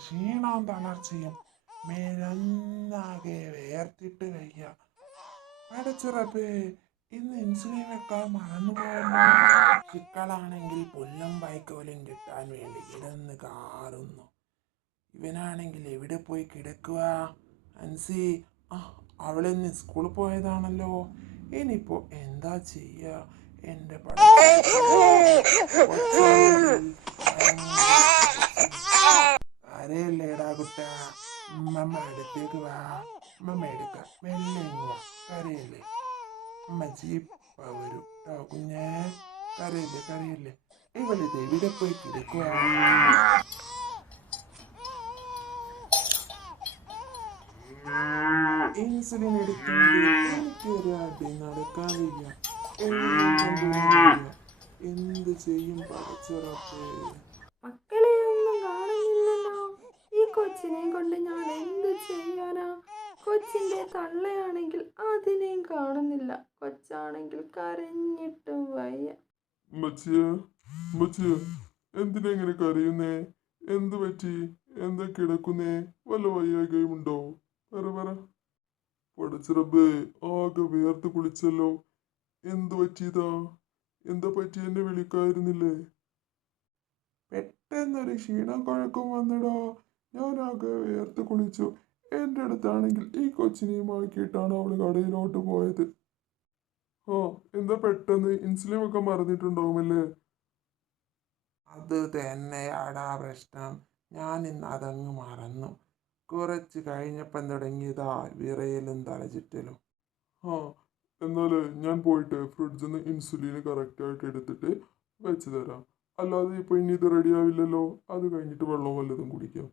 ക്ഷീണവും തളർച്ചയും മേലൊന്നാകെ വേർത്തിട്ട് വയ്യ. പടച്ചിറപ്പേ, ഇന്ന് ഇൻസുലിൻ വെക്കാൻ മറന്നുപോയല്ലോ. ചിക്കളാണെങ്കിൽ പുല്ലും വൈക്കോലും കിട്ടാൻ വേണ്ടി കിടന്ന് കാറുന്നു. ഇവനാണെങ്കിൽ എവിടെ പോയി കിടക്കുക? അൻസി, അവളിന്ന് സ്കൂളിൽ പോയതാണല്ലോ. ഇനിയിപ്പോ എന്താ ചെയ്യ? എന്റെ കരയല്ലേടാ കുട്ട, അമ്മ അടുത്തേക്ക് വാ. അമ്മ എടുക്ക, മെല്ലെ വാ, കരയല്ലേ. അമ്മച്ചി വരൂ കേട്ടോ കുഞ്ഞേ, കരയല്ലേ കരയല്ലേ. ഇവളിത് എവിടെ പോയി കിടക്കുക? ഇൻസുലിൻ എടുത്തെങ്കിൽ എനിക്കൊരാടി നടക്കാൻ വയ്യ. എന്ത് ചെയ്യും പടച്ചിറപ്പേ? മക്കളെ ഒന്നും കാണുന്നില്ലല്ലോ. ഈ കൊച്ചിനെ കൊണ്ട് ഞാൻ എന്ത് ചെയ്യാനാ? കൊച്ചിന്റെ തള്ളയാണെങ്കിൽ അതിനെയും കാണുന്നില്ല. കൊച്ചാണെങ്കിൽ കരഞ്ഞിട്ടും വയ്യ. എന്തിനാ ഇങ്ങനെ കരയുന്നേ? എന്ത് പറ്റി? എന്താ കിടക്കുന്നേ? വല്ല വയ്യായ്കയുമുണ്ടോ? പറ. പടച്ചിറബേ, ആകെ വേർത്ത് കുളിച്ചല്ലോ. എന്തു പറ്റിയതാ? എന്താ പറ്റി? എന്നെ വിളിക്കായിരുന്നില്ലേ? പെട്ടെന്നൊരു ക്ഷീണം കുഴക്കം വന്നടോ. ഞാനാകെ വേർത്ത് കുളിച്ചു. എൻ്റെ അടുത്താണെങ്കിൽ ഈ കൊച്ചിനെയും ആക്കിയിട്ടാണ് അവള് കടയിലോട്ട് പോയത്. എന്താ പെട്ടെന്ന്? ഇൻസുലിൻ ഒക്കെ മറന്നിട്ടുണ്ടാവുമല്ലേ? അത് തന്നെയാടാ പ്രശ്നം. ഞാൻ ഇന്ന് അതങ്ങ് മറന്നു. കുറച്ച് കഴിഞ്ഞപ്പം തുടങ്ങിയതാ വിറയലും തലചുറ്റലും. എന്നാല് ഞാൻ പോയിട്ട് ഫ്രിഡ്ജിൽ നിന്ന് ഇൻസുലിന് കറക്റ്റായിട്ട് എടുത്തിട്ട് വെച്ച് തരാം. അല്ലാതെ ഇപ്പൊ ഇനി ഇത് റെഡി ആവില്ലല്ലോ. അത് കഴിഞ്ഞിട്ട് വെള്ളം വല്ലതും കുടിക്കാം.